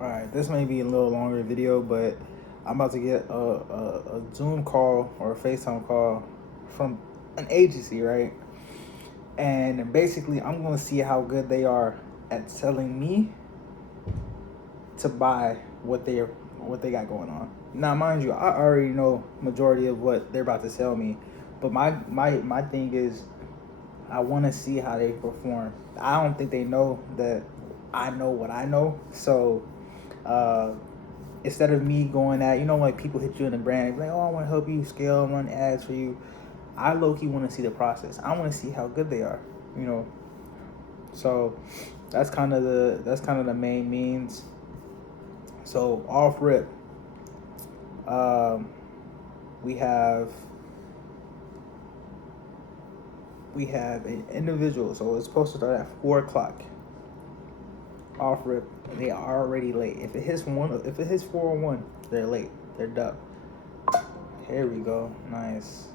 All right, this may be a little longer video, but I'm about to get a Zoom call or a FaceTime call from an agency, right? And basically, I'm going to see how good they are at telling me to buy what they got going on. Now, mind you, I already know majority of what they're about to sell me, but my thing is I want to see how they perform. I don't think they know that I know what I know, so uh, instead of me going at, like people hit you in the brand, like, oh, I want to help you scale, run ads for you. I low key want to see the process. I want to see how good they are, you know. So that's kind of the main means. So off rip, um, we have an individual. So it's supposed to start at 4 o'clock. Off rip, they are already late. If it hits 4:01, they're late. They're done. Here we go. Nice.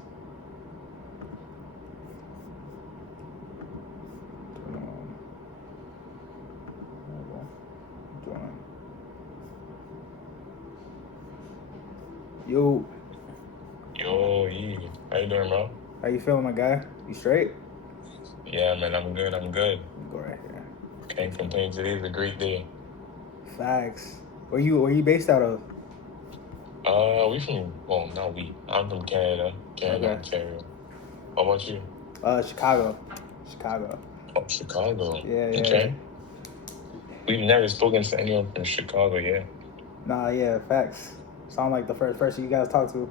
Yo, Yo, E, how you doing, bro? how you feeling, my guy? You straight? Yeah, man, I'm good. I'm good. Go right here. Can't complain. Today's a great day. Facts. Where you based out of? Not we. I'm from Canada, Okay. Ontario. How about you? Chicago. Chicago. Oh, Chicago. Yeah, yeah. Okay. We've never spoken to anyone from Chicago yet. Nah, yeah, facts. Sound like the first person you guys talk to.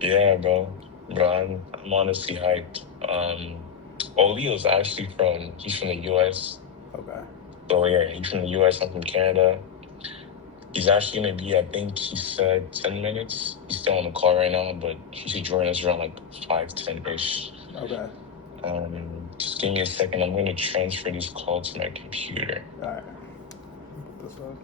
Yeah, bro. Bro, I'm honestly hyped. Oleo's actually he's from the US. Okay. So yeah, he's from the US, I'm from Canada. He's actually gonna be, I think he said 10 minutes. He's still on the call right now, but he should join us around like 5:10-ish. Okay. Just give me a second. I'm gonna transfer this call to my computer. All right. Put this up.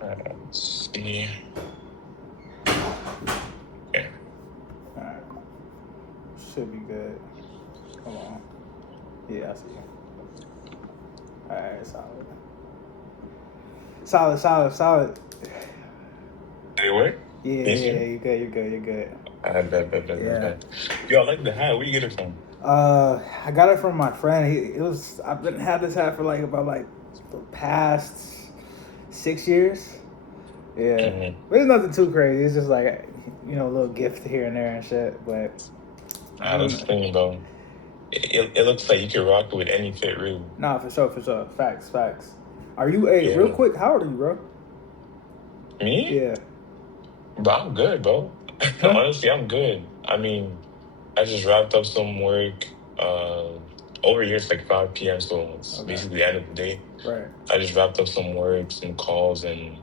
Let's see. Okay. All right. Should be good. Hold on. Yeah, I see you. All right, solid. Solid. Did it work? Yeah, Can you see yeah, me? you're good. I bet. Yeah. Yo, I like the hat. Where you get it from? I got it from my friend. I've been had this hat for about the past 6 years. Yeah, Mm-hmm. but it's nothing too crazy. It's just like a little gift here and there and shit. But I That's mean, the thing, bro. It looks like you can rock it with any fit, really. nah, for sure. Facts. Are you real Yeah. quick? How old are you, bro? Me? Yeah. But I'm good, bro. Huh? Honestly, I'm good. I mean, I just wrapped up some work. Over here it's like 5 p.m. So it's Okay. basically the end of the day. Right. I just wrapped up some work, some calls, and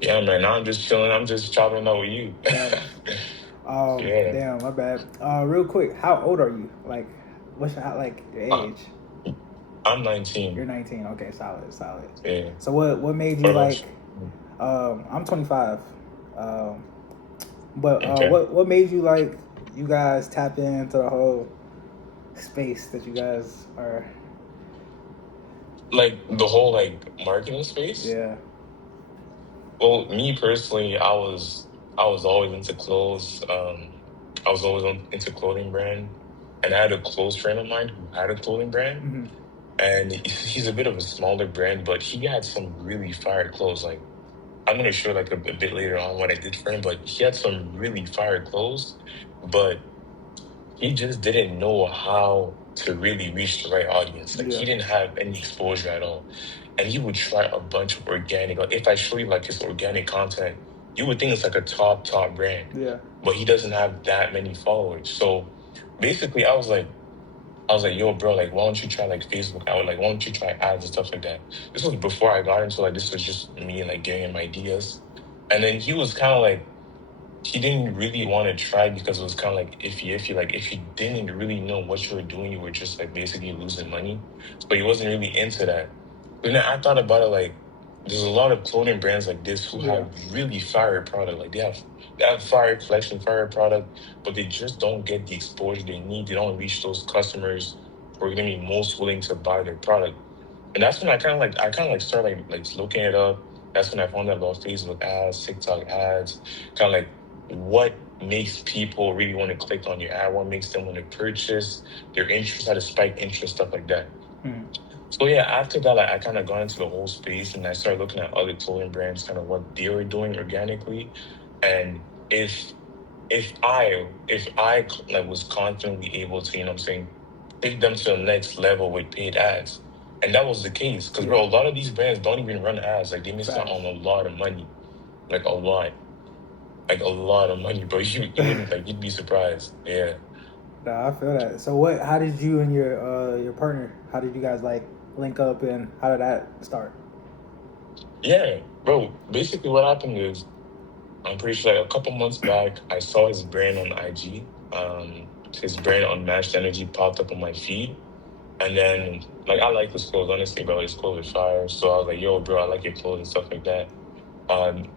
yeah, man. Now I'm just chilling. I'm just chopping it up with you. Facts. Yeah. Damn, my bad. Real quick, how old are you? Like, what's your Uh, age? I'm You're 19. 19. Okay, solid. Yeah. So what made you What about like? you? I'm 25. Um, but Okay. what made you like? You guys tap into the whole space that you guys are. Like the whole like marketing space. Yeah. Well, me personally, I was always into clothes. I was always into clothing brand, and I had a close friend of mine who had a clothing brand, Mm-hmm. and he's a bit of a smaller brand, but he had some really fire clothes. Like I'm gonna show like a bit later on what I did for him, but he had some really fire clothes, but he just didn't know how to really reach the right audience. Like Yeah. he didn't have any exposure at all. And he would try a bunch of organic. Like if I show you like his organic content, you would think it's like a top brand. Yeah. But he doesn't have that many followers. So basically I was like, yo, bro, like why don't you try like Facebook? I was like, why don't you try ads and stuff like that? This was before I got into like this was just me like giving him ideas. And then he was kind of like he didn't really want to try because it was kind of like iffy. Like if you didn't really know what you were doing, you were just like basically losing money. So he wasn't really into that. But then I thought about it like there's a lot of clothing brands like this who Yeah. have really fire product. Like they have fire collection, fire product, but they just don't get the exposure they need. They don't reach those customers are gonna be most willing to buy their product. And that's when I kind of like started like looking it up. That's when I found out about Facebook ads, TikTok ads, kind of like what makes people really want to click on your ad, what makes them want to purchase, their interest, how to spike interest, stuff like that. Mm. So yeah, after that, like, I kind of got into the whole space and I started looking at other clothing brands, kind of what they were doing organically, and if if I like was constantly able to, you know what I'm saying, take them to the next level with paid ads. And that was the case. Because bro, Yeah. a lot of these brands don't even run ads. Like they miss out Facts. on a lot of money. Like a lot. Like a lot of money, bro. You wouldn't like you'd be surprised. Yeah. Nah, I feel that. So what? How did you and your partner? How did you guys like link up, and how did that start? Yeah. Bro, basically what happened is I'm pretty sure like a couple months back I saw his brand on IG. His brand Unmatched Energy popped up on my feed. And then, like, I like his clothes, honestly, bro. His clothes are fire. So I was like, yo, bro, I like your clothes and stuff like that. Um,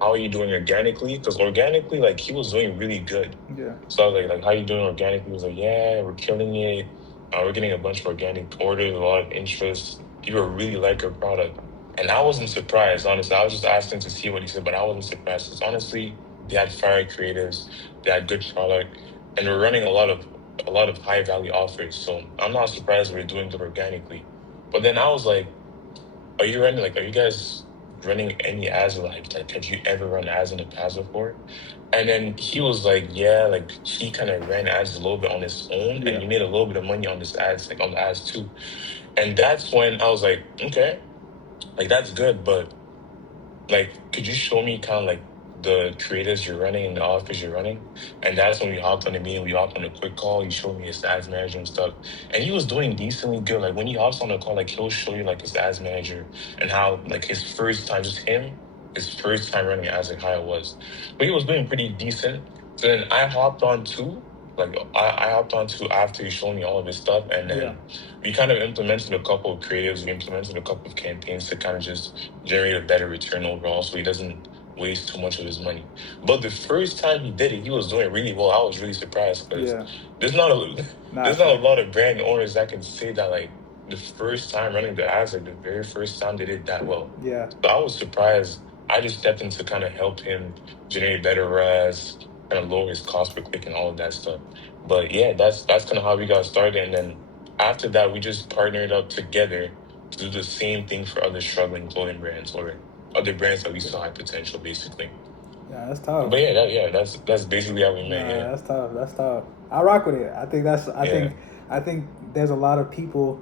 how are you doing organically? Because organically, like, he was doing really good. Yeah. So I was like, how you doing organically? He was like, yeah, we're killing it. We're getting a bunch of organic orders, a lot of interest. People really like your product. And I wasn't surprised, honestly. I was just asking to see what he said, but I wasn't surprised. Because honestly, they had fire creatives, they had good product, and we're running a lot of high value offers. So I'm not surprised we're doing good organically. But then I was like, are you guys running any ads like have you ever run ads in the past before? And then he was like, yeah, like he kind of ran ads a little bit on his own and Yeah. he made a little bit of money on this ads, like on the ads too. And that's when I was like, okay, like that's good, but like could you show me kind of like the creatives you're running and the office you're running? And that's when we hopped on the meeting, we hopped on a quick call, he showed me his ads manager and stuff. And he was doing decently good. Like when he hops on the call, like he'll show you like his ads manager and how like his first time, just him, his first time running ads, like how it was. But he was doing pretty decent. So then I hopped on too. Like I hopped on too after he showed me all of his stuff, and Yeah. then we kind of implemented a couple of creatives. We implemented a couple of campaigns to kind of just generate a better return overall, so he doesn't waste too much of his money. But the first time he did it, he was doing really well. I was really surprised because Yeah. there's not a Nah, there's not a facts. lot of brand owners that can say that like the first time running the ads, like the very first time they did that well. Yeah. So I was surprised. I just stepped in to kind of help him generate better ROAS, kind of lower his cost per click and all of that stuff. But yeah, that's kind of how we got started. And then after that, we just partnered up together to do the same thing for other struggling clothing brands or other brands that we saw high potential, basically. Yeah, that's tough. But yeah, that's basically how we met. Nah, Yeah, that's tough. That's tough. I rock with it. I think that's. yeah, I think there's a lot of people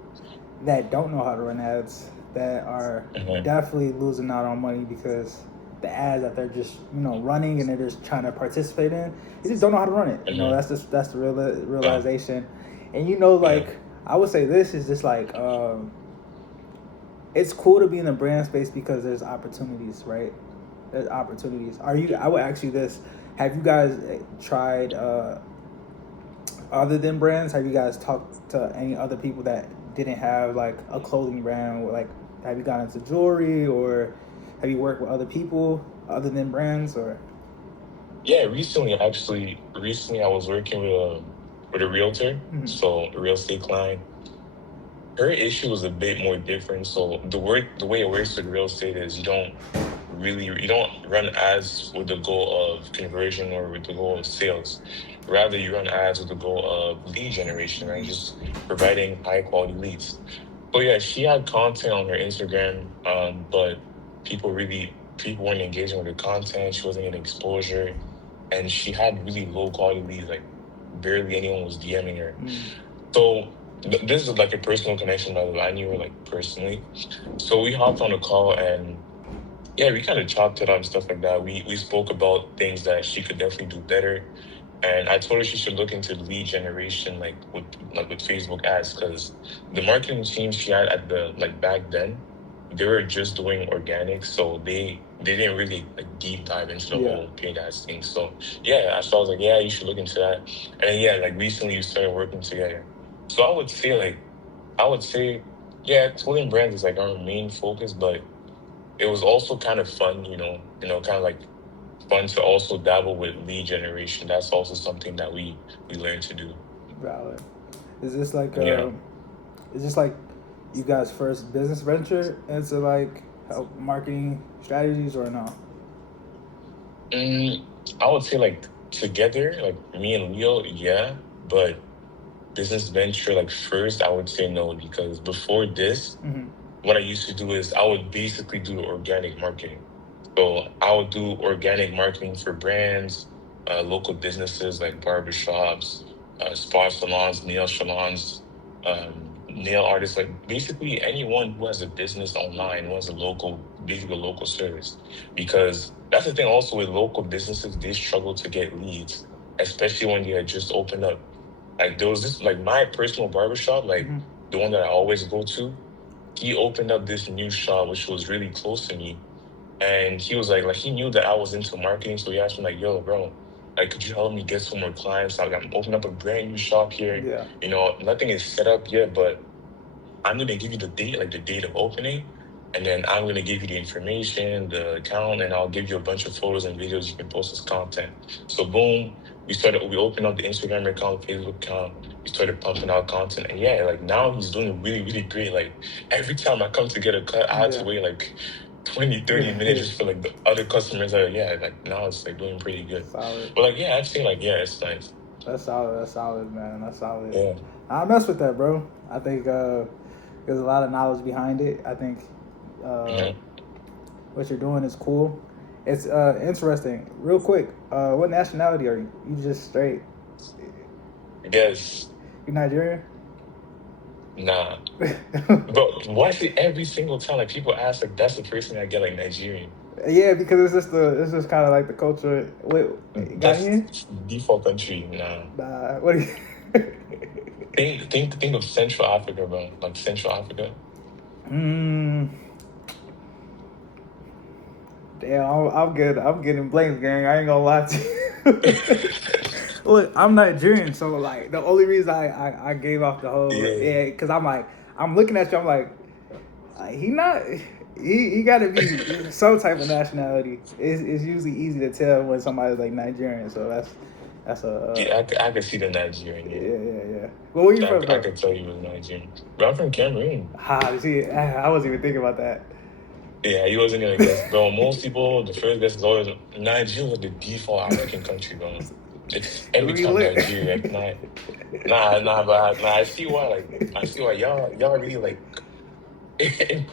that don't know how to run ads that are hmm definitely losing out on money because the ads that they're just running and they're just trying to participate in, they just don't know how to run it. hmm That's the no, realization. And yeah, like I would say this is just like it's cool to be in the brand space because there's opportunities, right? There's opportunities. Are you? I would ask you this: have you guys tried other than brands? Have you guys talked to any other people that didn't have like a clothing brand? Or, like, have you gotten into jewelry, or have you worked with other people other than brands? Or yeah. Recently, I was working with a realtor, Mhm. so a real estate client. Her issue was a bit more different. So the way it works with real estate is you don't run ads with the goal of conversion or with the goal of sales. Rather, you run ads with the goal of lead generation, right? Just providing high quality leads. So yeah, she had content on her Instagram, but people weren't engaging with her content. She wasn't getting exposure, and she had really low quality leads. Like barely anyone was DMing her. Mm. So this is like a personal connection, by the way. I knew her like personally. So we hopped on a call and yeah, we kind of chopped it up and stuff like that. We spoke about things that she could definitely do better. And I told her she should look into lead generation, like with Facebook ads, because the marketing team she had at the like back then, they were just doing organic, so they didn't really like deep dive into the Yeah. whole paid ads thing. So yeah, so I was like, yeah, you should look into that. And then, yeah, like recently you started working together. So I would say, yeah, clothing brands is like our main focus, but it was also kind of fun, kind of like fun to also dabble with lead generation. That's also something that we learned to do. Valid. Is this like Yeah. Is this like you guys' first business venture into like help marketing strategies or no? Mm, I would say like together, like me and Leo, yeah, but business venture like first, I would say no because before this, Mm-hmm. what I used to do is I would basically do the organic marketing. So I would do organic marketing for brands, local businesses like barbershops, spa salons, nail salons, nail artists, like basically anyone who has a business online, who has a local, basically a local service. Because that's the thing also with local businesses, they struggle to get leads, especially when they had just opened up. Like there was this, like my personal barbershop, like Mm-hmm. the one that I always go to, he opened up this new shop which was really close to me, and he was like he knew that I was into marketing, so he asked me like, "Yo, bro, like, could you help me get some more clients? Like, I'm opening up a brand new shop here. Yeah. You know, nothing is set up yet, but I'm gonna give you the date, like the date of opening, and then I'm gonna give you the information, the account, and I'll give you a bunch of photos and videos you can post as content." So boom, we opened up the Instagram account, Facebook account, we started pumping out content. And yeah, like now he's doing really, really great. Like every time I come to get a cut, I had to Yeah. wait like 20, 30 minutes just for like the other customers are yeah, like now it's like doing pretty good. Solid. But like yeah, I'd say like yeah, it's nice. That's solid. That's solid, man. That's solid. Yeah. I mess with that, bro. I think there's a lot of knowledge behind it. I think uh, Hmm. what you're doing is cool. It's interesting. Real quick, what nationality are you? You just straight? Yes. You Nigerian? Nah. But why is it every single time like people ask like that's the first thing I get like Nigerian? Yeah, because it's just kind of like the culture. Wait, Ghanaian? That's default country. Nah. Nah, what do you? Think of Central Africa, bro. Like Central Africa. mm, damn, I'm good. I'm getting blanks, gang. I ain't gonna lie to you. Look, I'm Nigerian, so like the only reason I gave off the whole Yeah. yeah, because I'm looking at you, I'm like he not he got to be some type of nationality. It's usually easy to tell when somebody's like Nigerian, so that's a Yeah, I could see the Nigerian, yeah, yeah. yeah, yeah. Well, where you from I though? could tell you was Nigerian. But I'm from Cameroon. Ah, see, I wasn't even thinking about that. Yeah, he wasn't gonna guess. Bro, most people, the first guess is always Nigeria is the default African country, bro. It's every We time lit. Nigeria. But I see why. Like, I see why y'all really like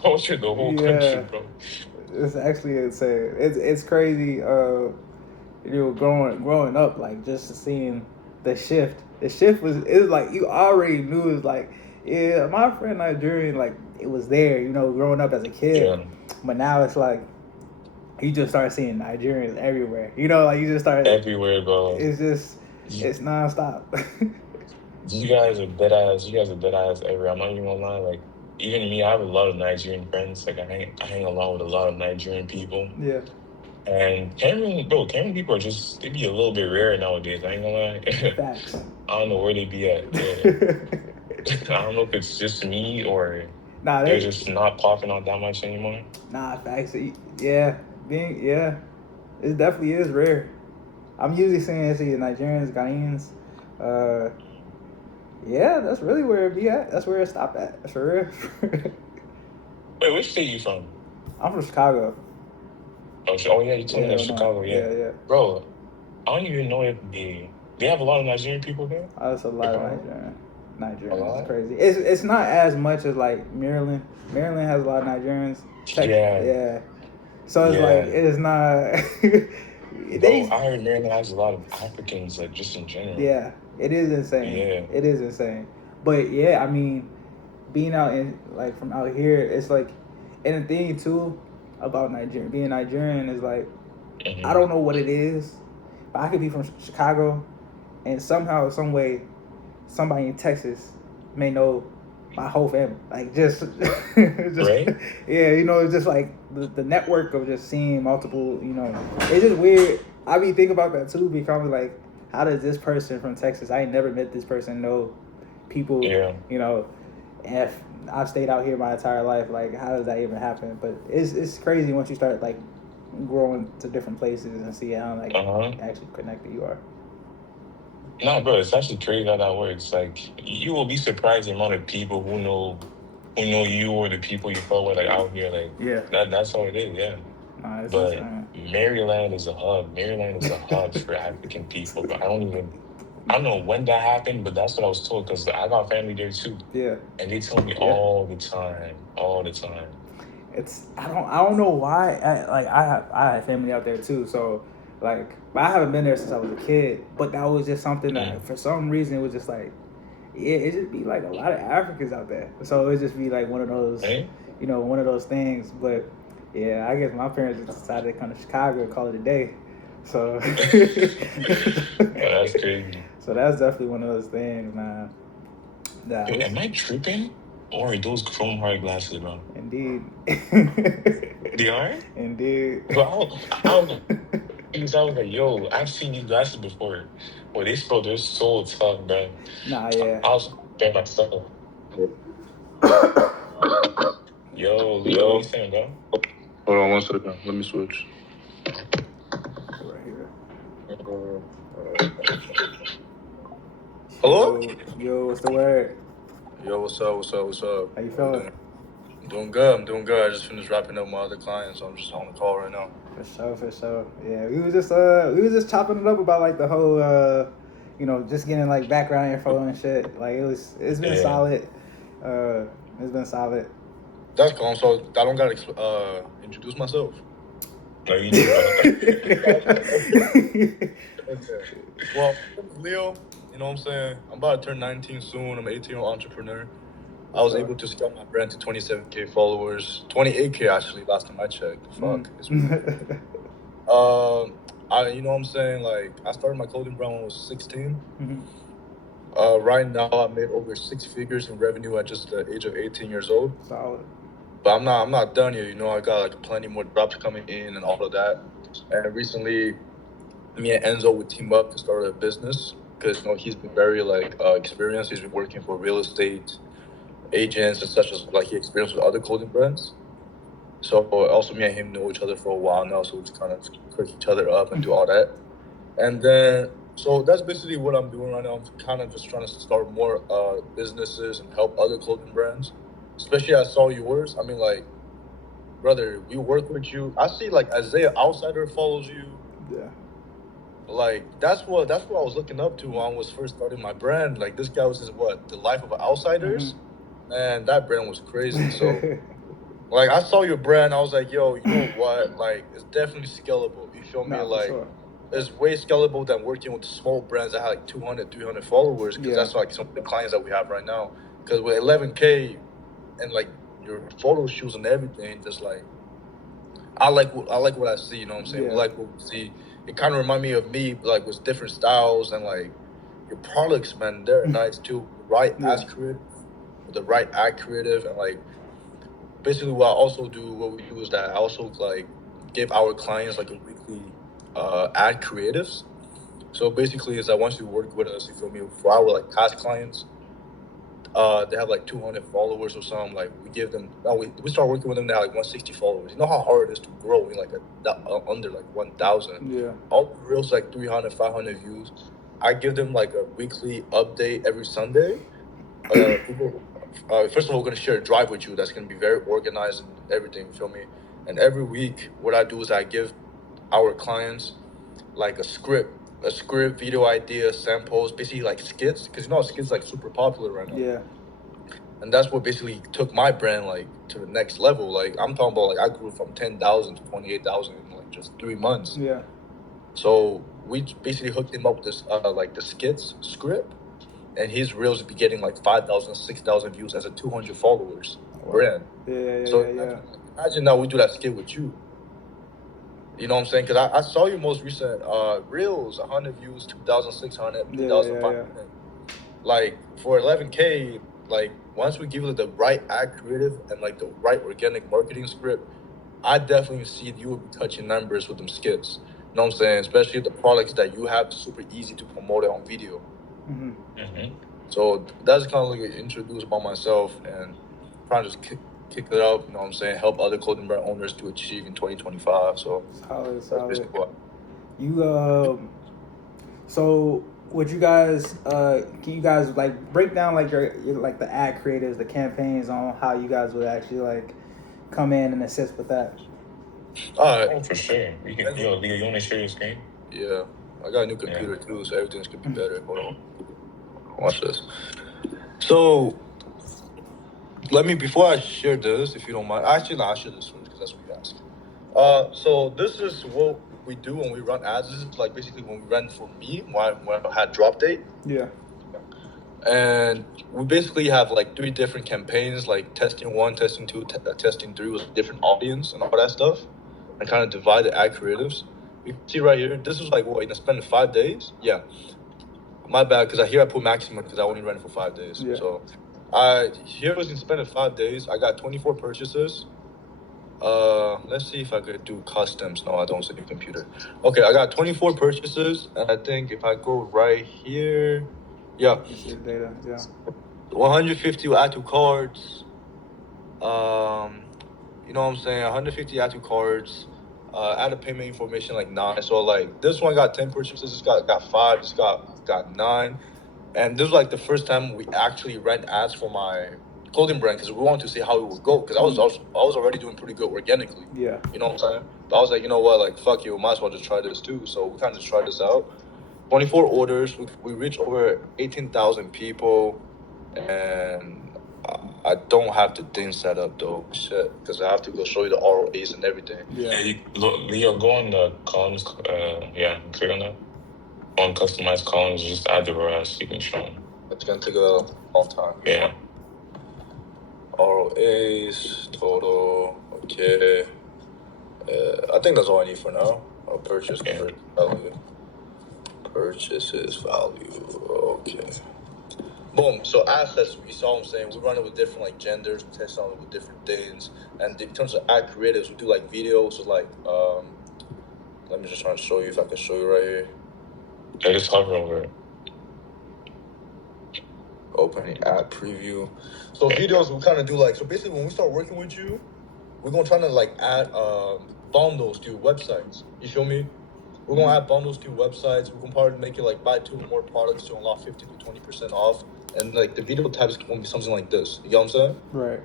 culture the whole country, Yeah, bro. it's actually insane. It's crazy. Growing up, like just seeing the shift. The shift was it was like you already knew it was like yeah, my friend Nigerian like it was there. Growing up as a kid, Yeah, but now it's like you just start seeing Nigerians everywhere. Like you just start. everywhere, bro. It's just You, it's nonstop. you guys are dead ass. You guys are dead ass everywhere. I'm not even gonna lie. Like, even me, I have a lot of Nigerian friends. Like, I hang along with a lot of Nigerian people. Yeah, And Cameroon people are just they be a little bit rare nowadays. I ain't gonna lie. facts. I don't know where they be at. Yeah. I don't know if it's just me or nah, they're they just not popping out that much anymore. nah facts. Yeah, it definitely is rare. I'm usually see Nigerians, Ghanaians. Uh, yeah, that's really where it be at. That's where it stop at. That's for real. Wait, which state you from? I'm from Chicago. Oh yeah, you told Yeah, me that Illinois. Chicago. Yeah, Yeah, yeah. bro. I don't even know if they have a lot of Nigerian people there. That's a lot of Chicago, a Nigerians. It's lot. crazy. It's not as much as like Maryland. Maryland has a lot of Nigerians. Yeah, Yeah. So it's like yeah, it is not. bro. they I heard Maryland has a lot of Africans, like just in general. Yeah, it is insane. Yeah. It is insane. But yeah, I mean, being out in like from out here, it's like, and the thing too about being Nigerian is like, I Hmm. don't know what it is, but I could be from Chicago, and somehow, some way, somebody in Texas may know my whole family. Like just, just Right? yeah, it's just like the network of just seeing multiple. It's just weird. I be thinking about that too, because like, how does this person from Texas? I ain't never met this person. Know people. Yeah. If I've stayed out here my entire life, like how does that even happen? But it's crazy once you start like growing to different places and see how like Uh huh. actually connected you are. Nah, bro, it's actually crazy how that works. Like, you will be surprised the amount of people who know you or the people you follow like out here. Like Yeah. that's how it is. Yeah. Nah, it's But insane. Maryland is a hub. Maryland is a hub for African people. But I don't know when that happened, but that's what I was told because I got family there too, Yeah. and they tell me Yeah. all the time. I don't know why. I have family out there too, so like, but I haven't been there since I was a kid. But that was just something that Mm. for some reason it was just like, yeah, it just be like a lot of Africans out there. So it just be like one of those, Right? one of those things. But yeah, I guess my parents just decided to come to Chicago and call it a day. So Oh, that's crazy. so that's definitely one of those things, man. That Yo, was am I tripping? Or are those chrome hard glasses, bro? indeed, They are? indeed. Bro, I was because I was like, yo, I've seen these glasses before. Well, they're so tough, bro. Nah, yeah. I was there myself. Yo, Leo, what you Yo, saying, bro? hold on 1 second. Let me switch. Right here. Hello? Yo, what's the word? Yo, what's up? What's up? What's up? How you How feeling? doing? I'm doing good. I'm doing good. I just finished wrapping up my other clients, so I'm just on the call right now. For sure. Yeah, we was just chopping it up about like the whole just getting like background info and shit. Like it's been Yeah. solid. It's been solid. That's calm. So I don't gotta introduce myself. No, you do, bro. Okay. Well, Leo, you know what I'm saying? I'm about to turn 19 soon. I'm an 18-year-old entrepreneur. I was able to scale my brand to 27K followers, 28K actually last time I checked. Fuck. It's you know what I'm saying? Like, I started my clothing brand when I was 16. Mhm. Right now I made over 6 figures in revenue at just the age of 18 years old. Solid. But I'm not done yet. You know, I got like plenty more drops coming in and all of that. And recently, me and Enzo would team up to start a business because he's been very like experienced. He's been working for real estate agents and such as like he experienced with other clothing brands. So also me and him know each other for a while now, so we just kind of cook each other up and do all that. And then so that's basically what I'm doing right now. I'm kind of just trying to start more businesses and help other clothing brands. Especially I saw yours. I mean, like, brother, we work with you. I see like Isaiah Outsider follows you. Yeah. Like that's what I was looking up to when I was first starting my brand. Like this guy was the life of outsiders, and that brand was crazy. So like I saw your brand, I was like, yo, you know what? Like it's definitely scalable. You feel me? Nah, for Like sure. it's way scalable than working with small brands that have like 200, 300 followers. Because Yeah. that's like some of the clients that we have right now. Because with 11K and like your photo shoots and everything, just like I like what I see. You know what I'm saying? Yeah. We like what we see. It kind of remind me of me, like with different styles and like your products, man. They're nice too. Right Yeah. as creative, with the right ad creative, and like basically what we do is that I also like give our clients like a weekly ad creatives. So basically is that once you work with us, you feel me, for our like past clients, they have like 200 followers or something. Like we give them, we start working with them, they have like 160 followers. You know how hard it is to grow in like under like 1,000. Yeah. All the reels like 300, 500 views. I give them like a weekly update every Sunday. First of all, we're gonna share a drive with you that's gonna be very organized and everything. You feel me? And every week, what I do is I give our clients like a script, video idea, samples, basically like skits, because skits like super popular right now. Yeah. And that's what basically took my brand like to the next level. Like I'm talking about, like I grew from 10,000 to 28,000 in like just 3 months. Yeah. So we basically hooked him up with this like the skits script, and his reels would be getting like 5,000, 6,000 views as a 200 followers brand. Yeah. So imagine now we do that skit with you. You know what I'm saying? Because I saw your most recent reels, 100 views, 2,600, 3,500. Like for 11K, like once we give you the right ad creative and like the right organic marketing script, I definitely see you will be touching numbers with them skits. You know what I'm saying? Especially the products that you have, super easy to promote it on video. Mm-hmm. So that's kind of like introduce about myself and trying to just kick it up. You know what I'm saying? Help other clothing brand owners to achieve in 2025. So Solid. that's basically what. You so would you guys can you guys like break down like your like the ad creatives, the campaigns on how you guys would actually like come in and assist with that? All right. Oh, for sure. You can, yo, Leo, you want to share your screen? Yeah, I got a new computer too, so everything's gonna be better. Hold on. Watch this. So, before I share this, if you don't mind. Actually, no, I'll share this first because that's what you asked. So this is what we do when we run ads. This is like basically when we ran for me when I had drop date. Yeah. And we basically have like 3 different campaigns, like testing 1, testing 2, testing 3 with different audience and all that stuff, and kind of divide the ad creatives. You can see right here, this was like what, in a span of 5 days? Yeah. My bad, because I put maximum because I only ran it for 5 days. Yeah. So here was in a span of 5 days. I got 24 purchases. Let's see if I could do customs. No, I don't see the computer. Okay, I got 24 purchases, and I think if I go right here, yeah. You see the data, yeah. 150 add to cards. You know what I'm saying? 150 add to cards. Add a payment information like 9. So like this one got 10 purchases. This got 5. This got 9. And this was like the first time we actually ran ads for my clothing brand because we wanted to see how it would go. Because I was already doing pretty good organically. Yeah. You know what I'm saying? But I was like, you know what? Like fuck you. Might as well just try this too. So we kind of just tried this out. 24 orders. We reached over 18,000 people, and I don't have the thing set up though, shit, because I have to go show you the ROAs and everything. Yeah. Leo, go on the columns. Click on that. On customized columns, just add the ROAS. You can show them. It's gonna take a long time. Yeah. ROAs total. Okay. I think that's all I need for now. I'll purchase value. Purchases value. Okay. Boom. So assets, you saw what I'm saying. We run it with different like genders. We test on it with different things. And in terms of ad creatives, we do like videos. So like, let me just try to show you if I can show you right here. Yeah, just hover over it. Opening ad preview. So videos we kind of do like, so basically when we start working with you, we're gonna try to like add bundles to your websites. You feel me? We're gonna add bundles to websites. We're gonna probably make it like buy 2 or more products to unlock 50 to 20% off. And like the video type is gonna be something like this. You know what I'm saying? Right.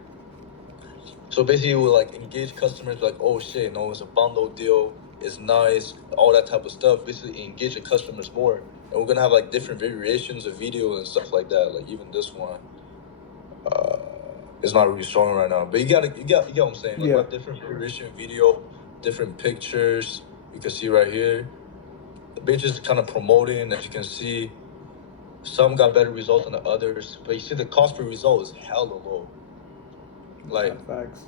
So basically we'll like engage customers like, oh shit, no, it's a bundle deal, it's nice, all that type of stuff. Basically engage the customers more. And we're gonna have like different variations of video and stuff like that. Like even this one, it's not really showing right now. But you get what I'm saying? Like, Yeah. like different variation video, different pictures. You can see right here. The pages kind of promoting, as you can see. Some got better results than the others, but you see the cost per result is hella low. Like Facts.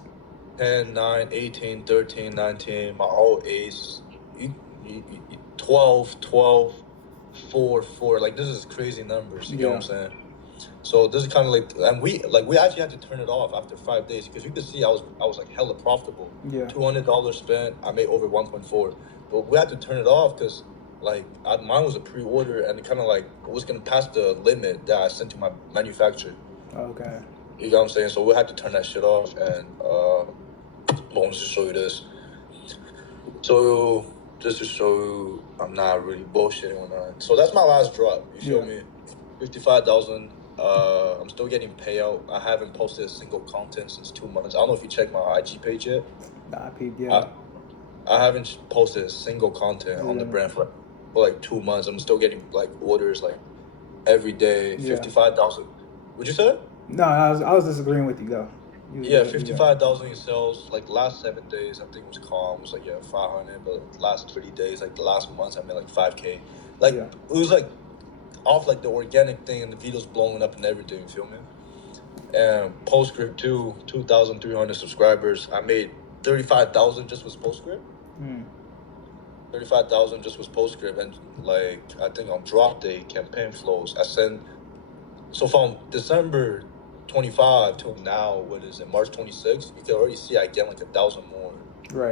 10, 9, 18, 13, 19, my ROAs, 12, 4, 4. Like this is crazy numbers. You know what I'm saying? So this is kind of like, and we actually had to turn it off after 5 days because you could see I was like hella profitable. Yeah. $200 spent, I made over 1.4, but we had to turn it off because like mine was a pre-order and it kind of like it was gonna pass the limit that I sent to my manufacturer. Okay. You know what I'm saying? So we had to turn that shit off, and I'll just show you this. So just to show you, I'm not really bullshitting on that. So that's my last drop. You feel me? 55,000. I'm still getting payout. I haven't posted a single content since 2 months. I don't know if you checked my IG page yet. Nah, yeah. I haven't posted a single content on the brand for like 2 months. I'm still getting like orders like every day. 55,000. Would you say? No, I was disagreeing with you though. 55,000 in sales. Like last 7 days, I think it was calm. It was like 500. But last 30 days, like the last months, I made like 5K. Like it was like off like the organic thing and the videos blowing up and everything. You feel me? And Postscript too, 2,300 subscribers. I made 35,000 just with Postscript. 35,000 just was Postscript, and like I think on drop day campaign flows, I sent. So from December 25 till now, what is it, March 26? You can already see I get like 1,000 more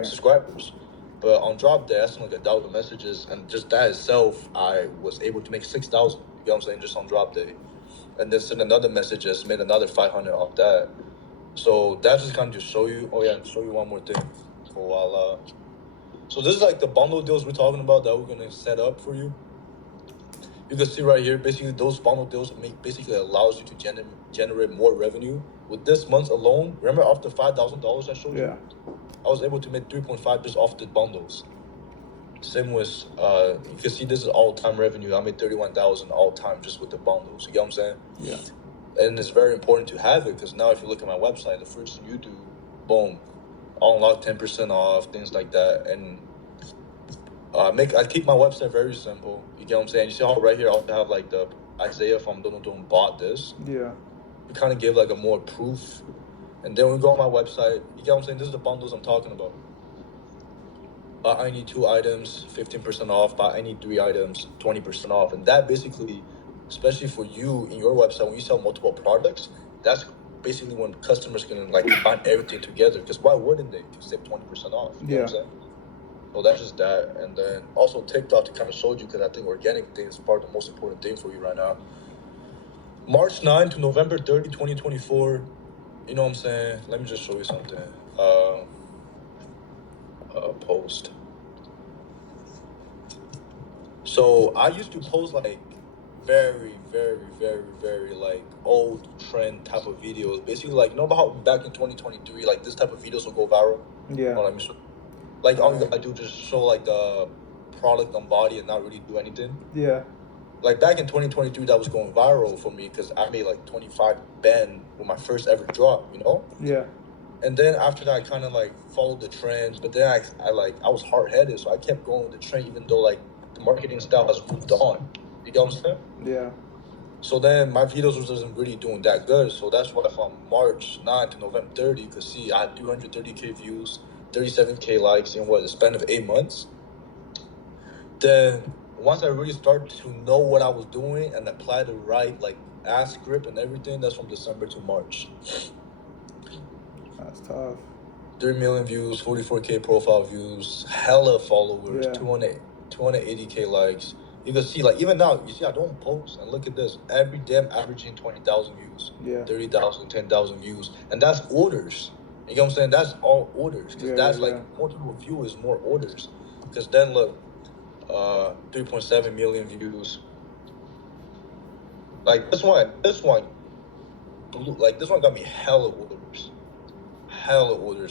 subscribers. But on drop day, I sent like 1,000 messages, and just that itself, I was able to make 6,000. You know what I'm saying? Just on drop day, and then send another messages, made another 500 off that. So that's just kind of to show you. Oh yeah, and show you one more thing. So this is like the bundle deals we're talking about that we're gonna set up for you. You can see right here, basically those bundle deals basically allows you to generate more revenue. With this month alone, remember after $5,000 I showed you, I was able to make 3.5 just off the bundles. Same with you can see this is all-time revenue. I made 31,000 all-time just with the bundles. You get what I'm saying? Yeah. And it's very important to have it because now if you look at my website, the first thing you do, boom, I'll unlock 10% off, things like that, and I keep my website very simple. You get what I'm saying? You see how right here I also have like the Isaiah from Don't bought this. Yeah. We kind of give like a more proof, and then we go on my website. You get what I'm saying? This is the bundles I'm talking about. I need 2 items, 15% off. I need 3 items, 20% off. And that basically, especially for you in your website, when you sell multiple products, that's basically when customers can like combine everything together. Because why wouldn't they save 20% off? You know what I'm saying? So that's just that. And then also TikTok to kind of show you, because I think organic thing is part of the most important thing for you right now. March 9 to November 30, 2024. You know what I'm saying? Let me just show you something. Post. So I used to post like very like old trend type of videos. Basically like, you know about how back in 2023, like this type of videos will go viral? Yeah. Let me show. Like all I do just show like the product on body and not really do anything. Yeah. Like back in 2023, that was going viral for me because I made like 25 Ben with my first ever drop, you know? Yeah. And then after that, I kind of like followed the trends, but then I was hard-headed, so I kept going with the trend, even though like the marketing style has moved on. You get what I'm saying? Yeah. So then my videos wasn't really doing that good, so that's why from March 9 to November 30, you could see I had 230K views, 37K likes in the span of 8 months. Then once I really started to know what I was doing and apply the right like ad script and everything, that's from December to March. That's tough. 3 million views, 44K profile views, hella followers, Yeah. 280K likes. You can see, like, even now, you see, I don't post, and look at this. Every day I'm averaging 20,000 views, Yeah. 30,000, 10,000 views, and that's orders. You know what I'm saying? That's all orders, because that's like more people view is more orders. Because then look, 3.7 million views. Like this one, like this one got me hella orders.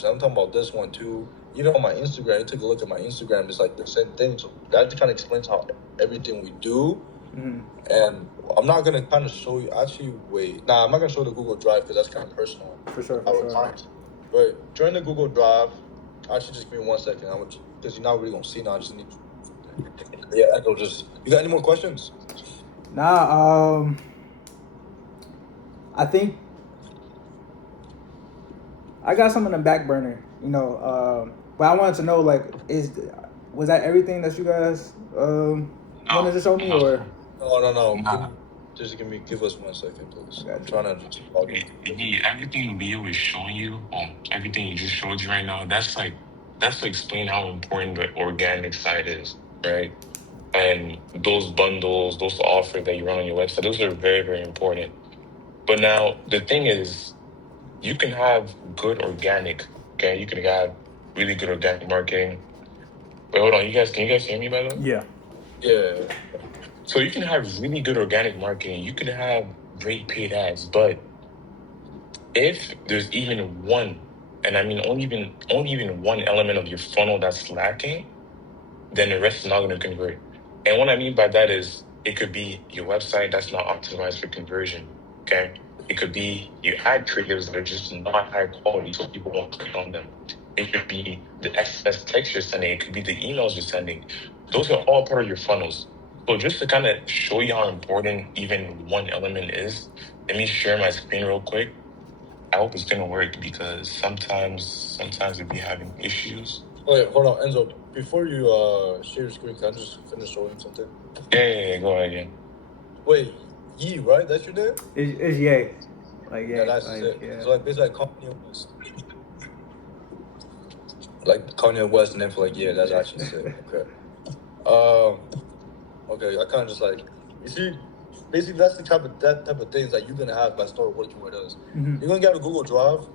I'm talking about this one too. Even on my Instagram, you take a look at my Instagram, it's like the same thing. So that kind of explains how everything we do. Mm-hmm. And I'm not gonna kind of show you. Actually, wait. Nah, I'm not gonna show the Google Drive because that's kind of personal. For sure. But join the Google Drive. Actually, just give me 1 second. Because you're not really gonna see now. I just need. Yeah, I'll just. You got any more questions? Nah. I think I got some in the back burner. You know. But I wanted to know, like, was that everything that you guys wanted to show me, or? No. Nah. Just give us 1 second, please. I got I'm you. trying to just log in. Everything Leo is showing you, everything he just showed you right now, that's to explain how important the organic side is, right? And those bundles, those offers that you run on your website, those are very, very important. But now the thing is, you can have good organic, okay? You can have really good organic marketing. Wait, hold on, can you guys hear me by the way? Yeah. Yeah. So you can have really good organic marketing. You can have great paid ads, but if there's even one, and I mean only even one element of your funnel that's lacking, then the rest is not going to convert. And what I mean by that is it could be your website that's not optimized for conversion. Okay, it could be your ad creatives that are just not high quality, so people won't click on them. It could be the excess text you're sending. It could be the emails you're sending. Those are all part of your funnels. So just to kind of show you how important even one element is, let me share my screen real quick. I hope it's gonna work because sometimes we'll be having issues. Wait, hold on, Enzo. Before you share your screen, can I just finish showing something? Yeah, go ahead, yeah. Wait, Yee, right? That's your name? It's Ye. Like, yeah. That's like, it. yeah. So like basically like Kanye West. Like Kanye West name for like, yeah, that's actually sick. Okay. Okay, I kind of just like, you see, basically that's the type of things that you're gonna have by starting working with us. Mm-hmm. You're gonna get a Google Drive.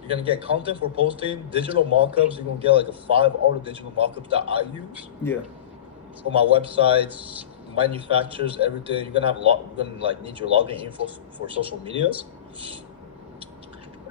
You're gonna get content for posting, digital markups. You're gonna get like all the digital markups that I use. Yeah. For my websites, manufacturers, everything. You're gonna have you're gonna like need your login info for social medias,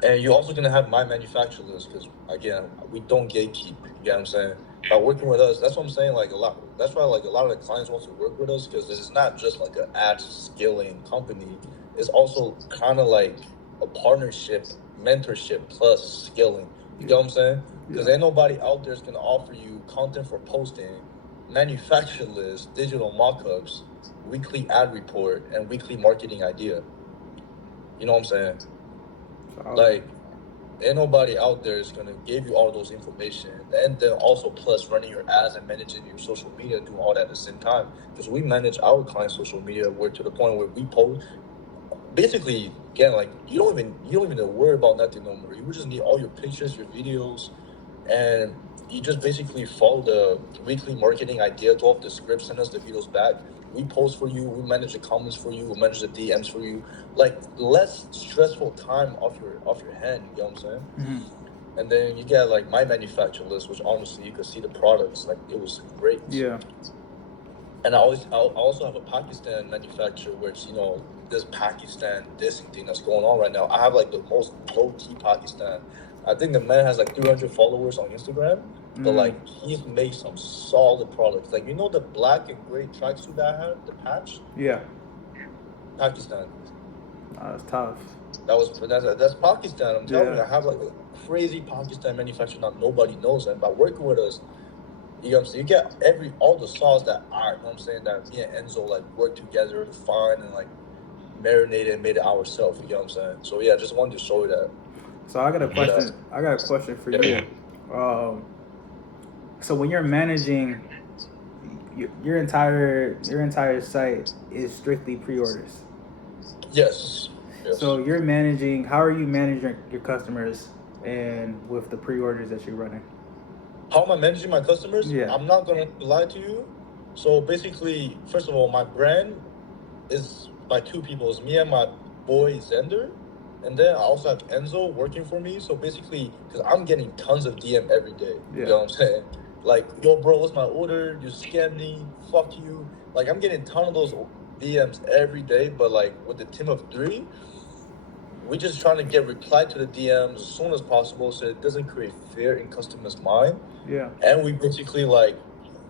and you're also gonna have my manufacturer list because again, we don't gatekeep. You get what I'm saying? By working with us, that's what I'm saying. Like a lot. That's why like a lot of the clients want to work with us because this is not just like an ad scaling company. It's also kind of like a partnership, mentorship plus scaling. You get what I'm saying? Because ain't nobody out there is gonna offer you content for posting, manufacturer list, digital mock-ups, weekly ad report, and weekly marketing idea. You know what I'm saying? Like, ain't nobody out there is gonna give you all those information, and then also plus running your ads and managing your social media, doing all that at the same time. Because we manage our clients' social media, we're to the point where we post. Basically, again, like you don't even worry about nothing no more. You just need all your pictures, your videos, and you just basically follow the weekly marketing idea, drop the script, send us the videos back. We post for you, we manage the comments for you, we manage the DMs for you. Like less stressful time off your hand, you know what I'm saying? Mm-hmm. And then you get like my manufacturer list, which honestly you could see the products, like it was great. Yeah. And I also have a Pakistan manufacturer, which this Pakistan dissing thing that's going on right now. I have like the most low-key Pakistan. I think the man has like 300 followers on Instagram, but like he's made some solid products. Like the black and gray tracksuit that I had, the patch. Yeah. Pakistan. That's tough. That's Pakistan. I'm telling you, I have like a crazy Pakistan manufacturer that nobody knows, and by working with us, you know what I'm saying? You get all the sauce that that me and Enzo like work together to find and like marinated and made it ourselves. You know what I'm saying? So yeah, just wanted to show you that. So I got a question. I got a question for you. So when you're managing your entire site is strictly pre-orders. Yes. So you're managing. How are you managing your customers and with the pre-orders that you're running? How am I managing my customers? Yeah. I'm not gonna lie to you. So basically, first of all, my brand is by two people. It's me and my boy Zender. And then I also have Enzo working for me. So basically, because I'm getting tons of DM every day. Yeah. You know what I'm saying? Like, yo, bro, what's my order? You scammed me. Fuck you. Like, I'm getting a ton of those DMs every day. But, like, with the team of 3, we're just trying to get reply to the DMs as soon as possible so it doesn't create fear in customers' mind. Yeah. And we basically, like,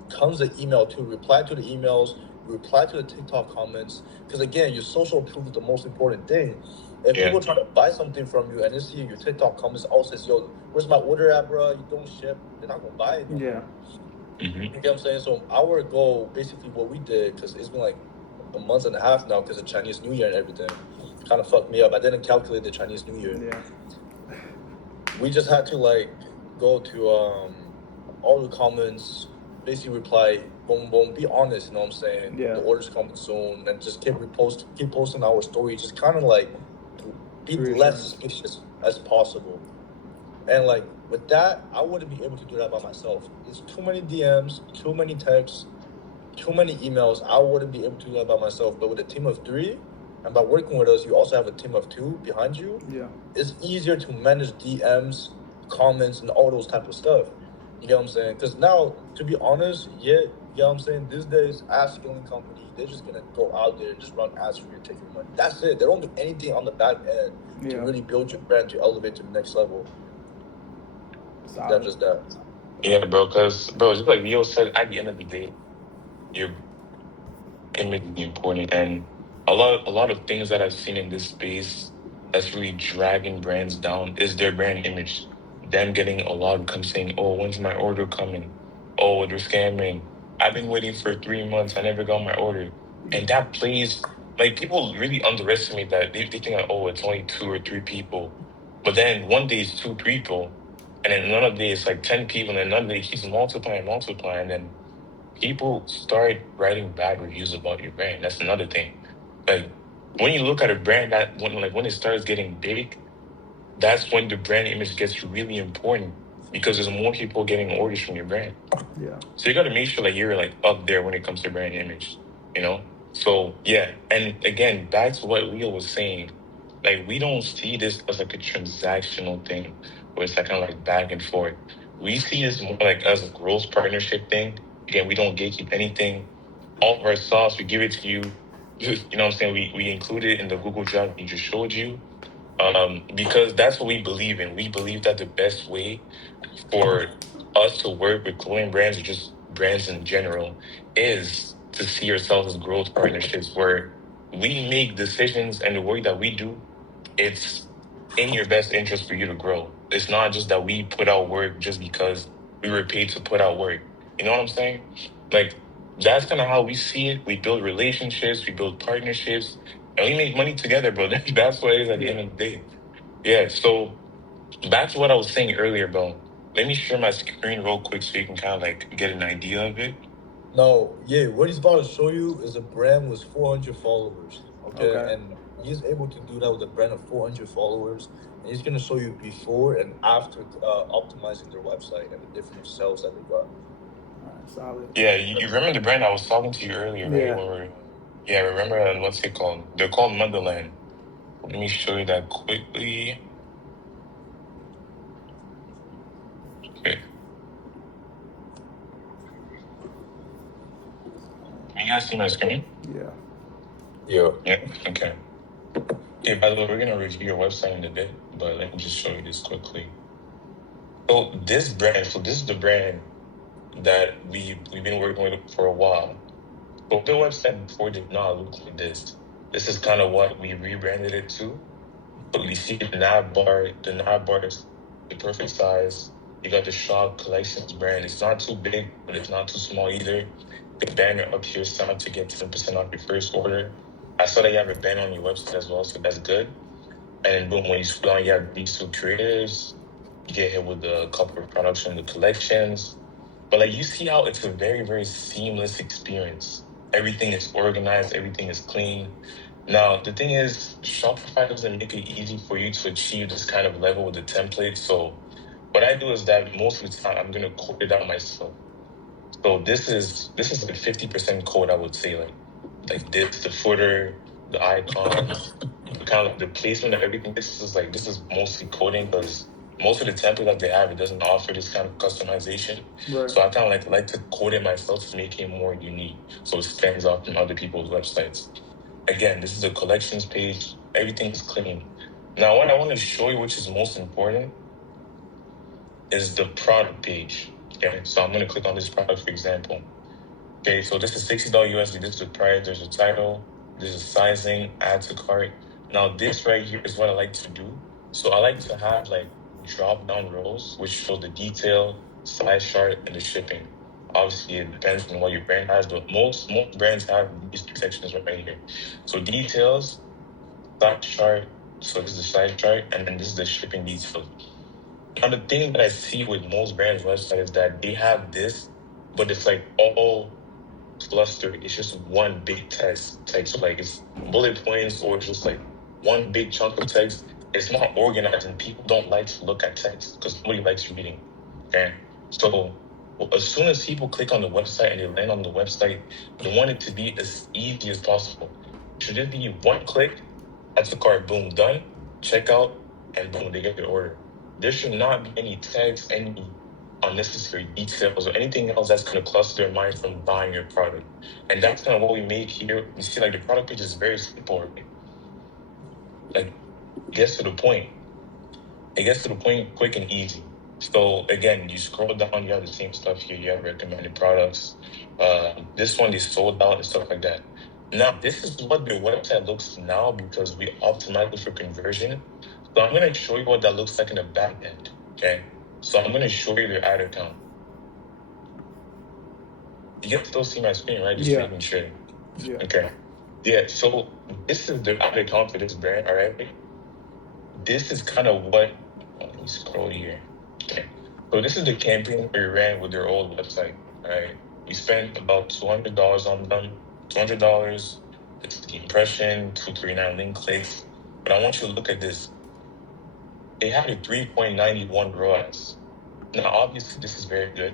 tons of email, too. Reply to the emails. Reply to the TikTok comments. Because, again, your social proof is the most important thing. If people try to buy something from you and they see your TikTok comments all says, yo, where's my order at, bro? You don't ship. They're not going to buy it. Yeah. Mm-hmm. You get what I'm saying? So our goal, basically what we did, because it's been like a month and a half now because of Chinese New Year and everything, kind of fucked me up. I didn't calculate the Chinese New Year. Yeah. We just had to like go to all the comments, basically reply, boom, boom, be honest, you know what I'm saying? Yeah. The order's coming soon, and just keep posting our story, just kind of like be less suspicious as possible. And like with that, I wouldn't be able to do that by myself. It's too many DMs, too many texts, too many emails. I wouldn't be able to do that by myself. But with a team of 3, and by working with us, you also have a team of 2 behind you. Yeah. It's easier to manage DMs, comments, and all those type of stuff. You get what I'm saying? Because now, to be honest, you know what I'm saying? These days, ad scaling companies, they're just going to go out there and just run ads for you and take your money. That's it. They don't do anything on the back end to really build your brand, to elevate to the next level. That's just that. Yeah, bro, because, just like Leo said, at the end of the day, your image is important. And a lot of things that I've seen in this space that's really dragging brands down is their brand image. Them getting a lot of come saying, oh, when's my order coming? Oh, they're scamming. I've been waiting for 3 months. I never got my order. And that plays, like, people really underestimate that. They think like, oh, it's only 2 or 3 people. But then one day it's 2 people. And then another day it's like 10 people. And then another day it keeps multiplying. And then people start writing bad reviews about your brand. That's another thing. Like, when you look at a brand that when it starts getting big, that's when the brand image gets really important because there's more people getting orders from your brand. Yeah. So you got to make sure like you're like up there when it comes to brand image, So yeah, and again, back to what Leo was saying, like we don't see this as like a transactional thing where it's like kind of like back and forth. We see this more like as a growth partnership thing. Again, we don't gatekeep anything. all of our sauce, we give it to you. You know what I'm saying? We include it in the Google Drive we just showed you. Because that's what we believe in. We believe that the best way for us to work with clothing brands or just brands in general is to see ourselves as growth partnerships where we make decisions, and the work that we do, it's in your best interest for you to grow. It's not just that we put out work just because we were paid to put out work. You know what I'm saying? Like, that's kind of how we see it. We build relationships, we build partnerships, and we make money together, bro. That's what it is at the end of the day. Yeah, so back to what I was saying earlier, bro. Let me share my screen real quick so you can kind of like get an idea of it. No, yeah, what he's about to show you is a brand with 400 followers. Okay? Okay. And he's able to do that with a brand of 400 followers. And he's going to show you before and after optimizing their website and the different sales that they got. Alright, solid. Yeah, you remember the brand I was talking to you earlier, right? Yeah. Yeah, remember what's it called? They're called Motherland. Let me show you that quickly. Okay. You guys see my screen? Yeah. Yeah. Yeah. Okay. Okay, by the way, we're gonna review your website in a bit, but let me just show you this quickly. So this is the brand that we've been working with for a while. So the website before did not look like this. This is kind of what we rebranded it to. But we see the nav bar is the perfect size. You got the Shop Collections brand. It's not too big, but it's not too small either. The banner up here is set to get 10% off your first order. I saw that you have a banner on your website as well, so that's good. And then boom, when you scroll down, you have these two creatives. You get hit with the corporate production, the collections. But like you see how it's a very, very seamless experience. Everything is organized, everything is clean. Now, the thing is, Shopify doesn't make it easy for you to achieve this kind of level with the template. So what I do is that most of the time I'm gonna code it out myself. So this is like 50% code, I would say, like this, the footer, the icons, kind of the placement of everything. This is mostly coding because most of the template that they have, it doesn't offer this kind of customization. Right. So I kind of like to code it myself to make it more unique, so it stands out from other people's websites. Again, this is a collections page. Everything is clean. Now, what I want to show you, which is most important, is the product page. Okay, so I'm going to click on this product, for example. Okay, so this is $60 USD. This is the price. There's a title. There's a sizing. Add to cart. Now, this right here is what I like to do. So I like to have like drop-down rows, which show the detail, size chart, and the shipping. Obviously, it depends on what your brand has, but most brands have these two sections right here. So details, size chart. So this is the size chart, and then this is the shipping details. Now, the thing that I see with most brands' websites is that they have this, but it's like all clustered. It's just one big text. So like it's bullet points or just like one big chunk of text. It's not organized, and people don't like to look at text because nobody likes reading. Okay, so as soon as people click on the website and they land on the website, they want it to be as easy as possible. It should just be one click, add to cart, boom, done, checkout, and boom, they get their order. There should not be any text, any unnecessary details, or anything else that's going to cluster their mind from buying your product. And that's kind of what we make here. You see, like the product page is very simple. Right? Like, it gets to the point. It gets to the point quick and easy. So again, you scroll down, you have the same stuff here. You have recommended products. This one is sold out and stuff like that. Now, this is what their website looks now because we optimized it for conversion. So I'm going to show you what that looks like in the back end. Okay. So I'm going to show you their ad account. You can still see my screen, right? Just making sure. Yeah. Okay. Yeah. So this is the ad account for this brand. All right. This is kind of what. Let me scroll here. Okay. So this is the campaign we ran with their old website. All right. We spent about $200 on them. $200. It's the impression, 239 link clicks. But I want you to look at this. They had a 3.91 ROAS. Now, obviously, this is very good.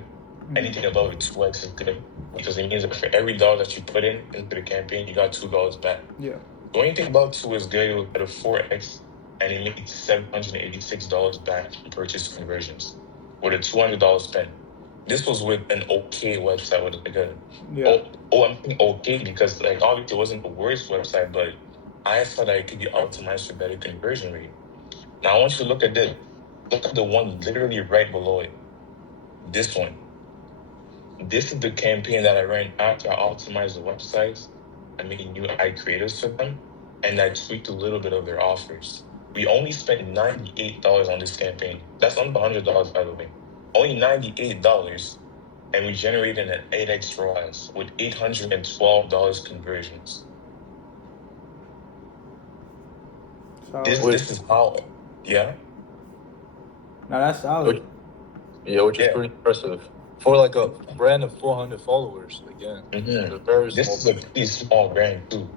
Anything above a 2x is good because it means that for every dollar that you put into the campaign, you got $2 back. Yeah. So anything above 2 is good. It was at a 4x, and it made $786 back from purchase conversions with a $200 spend. this was with an okay website with like a Yeah. I'm thinking okay because like obviously it wasn't the worst website, but I thought that it could be optimized for better conversion rate. Now I want you to look at this. Look at the one literally right below it. This one. This is the campaign that I ran after I optimized the websites. I made new ad creatives for them, and I tweaked a little bit of their offers. We only spent $98 on this campaign. That's under $100, by the way. Only $98, and we generated an 8x ROAS with $812 conversions. Solid. This is how, yeah. Now that's solid. Yeah, which is Yeah. pretty impressive for like a brand of 400 followers. Again, Mhm. a very This small. is a pretty small brand too.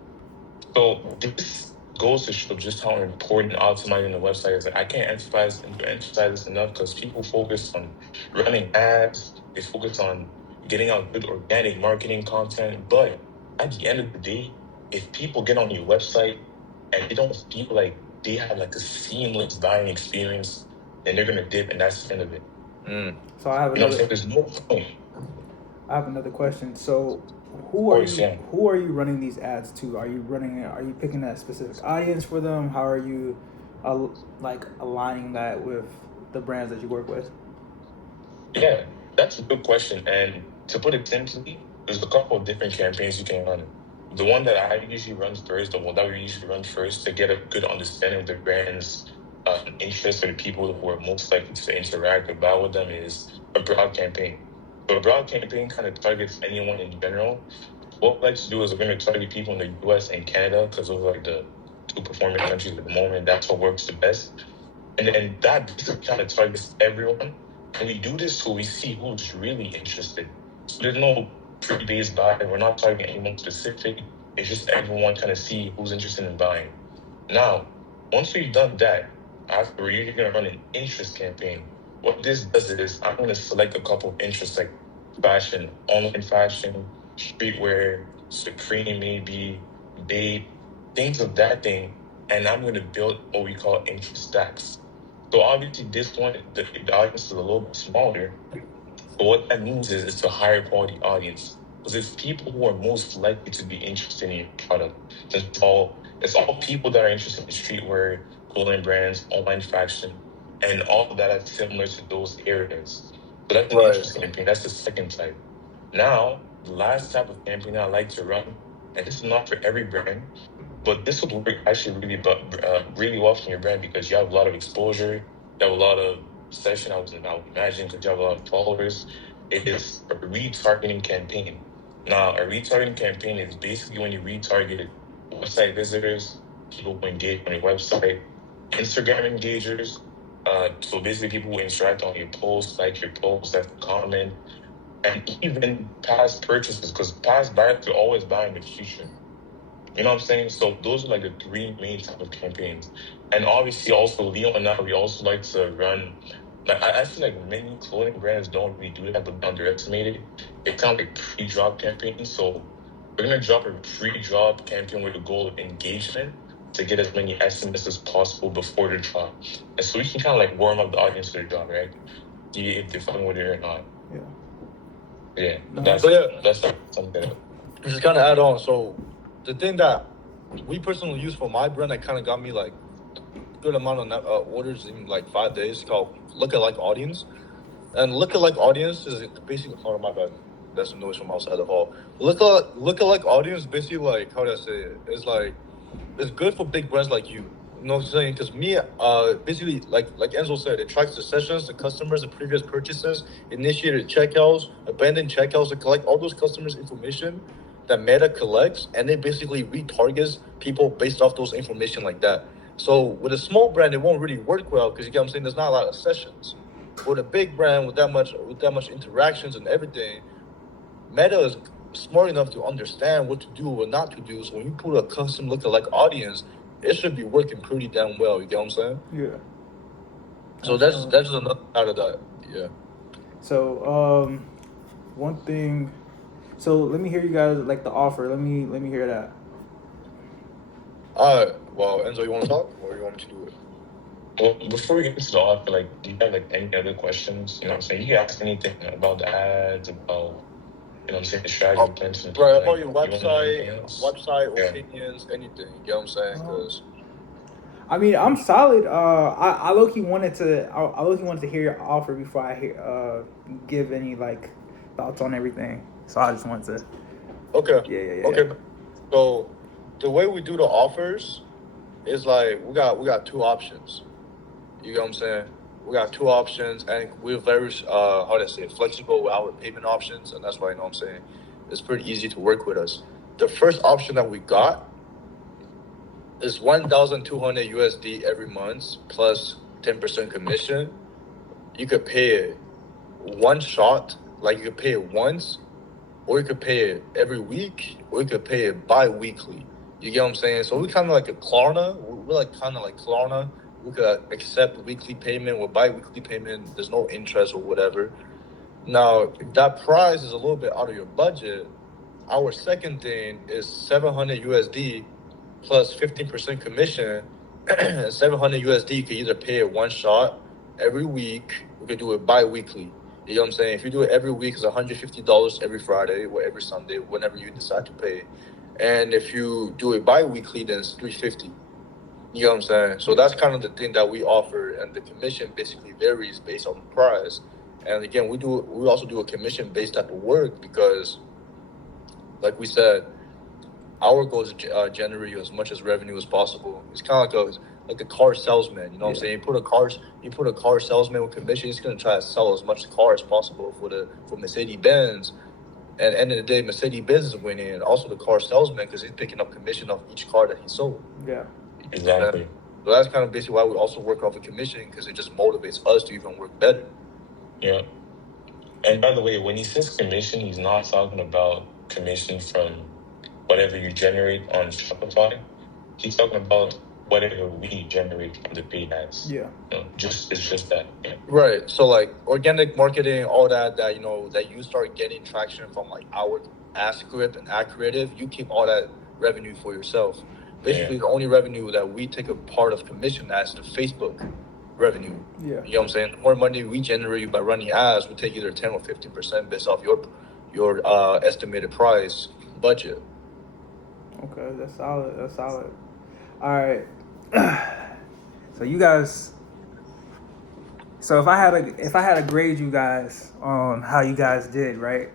So this goes to show just how important optimizing the website is. I can't emphasize this enough because people focus on running ads, they focus on getting out good organic marketing content. But at the end of the day, if people get on your website and they don't feel like they have like a seamless buying experience, then they're gonna dip, and that's the end of it. So I have You know what I'm another. saying? There's no point. I have another question. So, who Of are course, you? yeah. Who are you running these ads to? Are you picking a specific audience for them? How are you, like aligning that with the brands that you work with? Yeah, that's a good question. And to put it simply, there's a couple of different campaigns you can run. The one that I usually run first, the one that we usually run first to get a good understanding of the brand's interest or the people who are most likely to interact or buy with them is a broad campaign. So a broad campaign kind of targets anyone in general. What we like to do is we're going to target people in the US and Canada because those are like the two performing countries at the moment. That's what works the best. And then that kind of targets everyone. And we do this so we see who's really interested. So there's no pre-based buy. We're not targeting anyone specific. It's just everyone kind of see who's interested in buying. Now, once we've done that, after we're usually going to run an interest campaign. What this does is I'm going to select a couple of interests like fashion, online fashion, streetwear, Supreme maybe, Babe, things of that thing. And I'm going to build what we call interest stacks. So obviously this one, the audience is a little bit smaller. But what that means is it's a higher quality audience. Because it's people who are most likely to be interested in your product. It's all people that are interested in streetwear, clothing brands, online fashion, and all of that are similar to those areas. So that's an Right. interest campaign. That's the second type. Now, the last type of campaign I like to run, and this is not for every brand, but this would work actually really well for your brand because you have a lot of exposure, you have a lot of session. I would imagine because you have a lot of followers. It is a retargeting campaign. Now, a retargeting campaign is basically when you retarget website visitors, people who engage on your website, Instagram engagers. So basically, people who interact on your posts, like your posts, that comment, and even past purchases, because past buyers will always buy in the future. You know what I'm saying? So those are like the three main type of campaigns. And obviously also Leo and I, we also like to run, like I feel like many clothing brands don't really do that, but underestimate it. It's kind of like pre-drop campaigns. So we're going to drop a pre-drop campaign with the goal of engagement to get as many estimates as possible before the drop. And so we can kind of like warm up the audience for the drop, right? See if they're fucking with it or not. Yeah. Yeah. No, That's like something that Just kind of add on. So the thing that we personally use for my brand that kind of got me like good amount of orders in like 5 days called Lookalike Audience. And Lookalike Audience is basically, oh my bad, that's some noise from outside the hall. Lookalike Audience is basically like, how do I say it? It's like, it's good for big brands like you. You know what I'm saying? Because me, basically, like Enzo said, it tracks the sessions, the customers, the previous purchases, initiated checkouts, abandoned checkouts, it collect all those customers' information that Meta collects, and it basically retargets people based off those information like that. So with a small brand, it won't really work well because you get what I'm saying. There's not a lot of sessions. With a big brand with that much interactions and everything, Meta is smart enough to understand what to do or not to do. So when you put a custom lookalike audience, it should be working pretty damn well. You get what I'm saying? Yeah. So that's another out of that. Yeah. So one thing. So let me hear you guys like the offer. Let me hear that. All right. Well, Enzo, you want to talk or you want me to do it? Well, before we get into the offer, like, do you have like any other questions? You know what I'm saying? You can ask anything about the ads, about, you know what I'm saying, the strategy plans and Right, about like, your you want to know anything website, else? Yeah. opinions, anything. You get what I'm saying? Um, Because I mean, I'm solid. I low key wanted to. I low key wanted to hear your offer before I give any like thoughts on everything. So I just wanted to. okay, Yeah. okay. So the way we do the offers is like we got two options. You get what I'm saying? We got two options, and we're very how do I say it, flexible with our payment options, and that's why, you know what I'm saying, it's pretty easy to work with us. The first option that we got is 1,200 USD every month plus 10% commission. You could pay it one shot, like you could pay it once, or you could pay it every week, or you could pay it bi-weekly. You get what I'm saying? So we kind of like a Klarna. We're like kind of like Klarna. We could accept weekly payment or bi-weekly payment. There's no interest or whatever. Now, if that price is a little bit out of your budget, our second thing is 700 USD plus 15% commission. 700 USD, you can either pay it one shot every week. We could do it bi-weekly. You know what I'm saying? If you do it every week, it's $150 every Friday or every Sunday, whenever you decide to pay. And if you do it bi-weekly, then it's $350. You know what I'm saying? So that's kind of the thing that we offer, and the commission basically varies based on the price. And again, we also do a commission-based type of work because, like we said, our goal is to generate as much as revenue as possible. It's kind of like a car salesman. You know what I'm saying? You put a car salesman with commission. He's gonna try to sell as much car as possible for Mercedes Benz. And at the end of the day, Mercedes Benz is winning, and also the car salesman because he's picking up commission off each car that he sold. Yeah. Exactly. So that's kind of basically why we also work off a commission, because it just motivates us to even work better. Yeah. And by the way, when he says commission, he's not talking about commission from whatever you generate on Shopify. He's talking about whatever we generate from the paid ads. Yeah. You know, it's just that. Yeah. Right. So like organic marketing, all that you know, that you start getting traction from like our ad script and ad creative, you keep all that revenue for yourself. Basically, the only revenue that we take a part of commission as the Facebook revenue. Yeah. You know what I'm saying? The more money we generate by running ads, we take either 10 or 15% based off your estimated price budget. Okay, that's solid. That's solid. All right. So you guys. So if I had to grade you guys on how you guys did, right?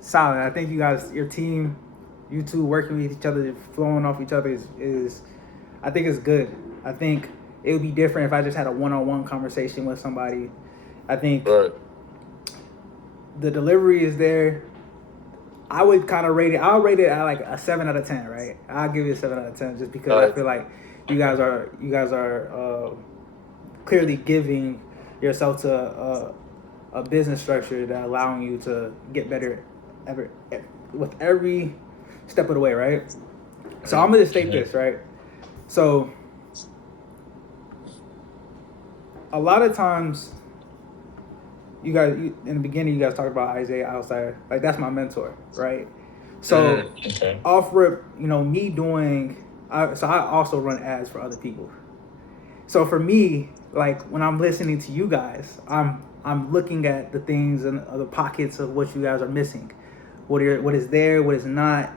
Solid. I think you guys, your team, you two working with each other, flowing off each other is I think it's good. I think it would be different if I just had a one-on-one conversation with somebody. I think the delivery is there. I would kind of rate it. I'll rate it at like a 7 out of 10, right? I'll give you a 7 out of 10 just because I feel like you guys are clearly giving yourself to a business structure that allowing you to get better with every step of the way, right? So I'm gonna state this, right? So a lot of times, you guys in the beginning, you guys talked about Isaiah Outsider, like that's my mentor, right? So off rip, you know, me doing, so I also run ads for other people. So for me, like when I'm listening to you guys, I'm looking at the things and the pockets of what you guys are missing, what is there, what is not.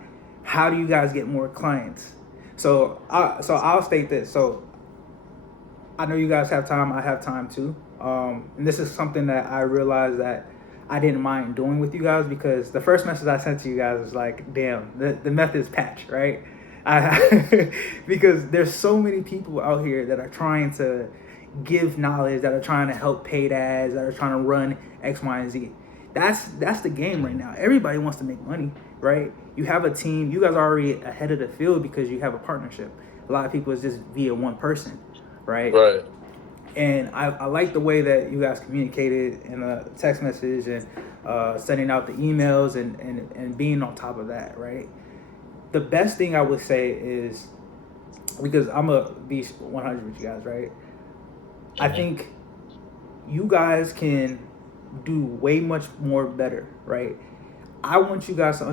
How do you guys get more clients? So I'll state this. So I know you guys have time. I have time too. And this is something that I realized that I didn't mind doing with you guys, because the first message I sent to you guys was like, damn, the meth is patch, right? Because there's so many people out here that are trying to give knowledge, that are trying to help paid ads, that are trying to run X, Y, and Z. That's the game right now. Everybody wants to make money, right? You have a team. You guys are already ahead of the field because you have a partnership. A lot of people is just via one person, right? Right. And I like the way that you guys communicated in a text message and sending out the emails and being on top of that, right? The best thing I would say is, because I'm a be 100 with you guys, right? I think you guys can do way much more better, right? I want you guys to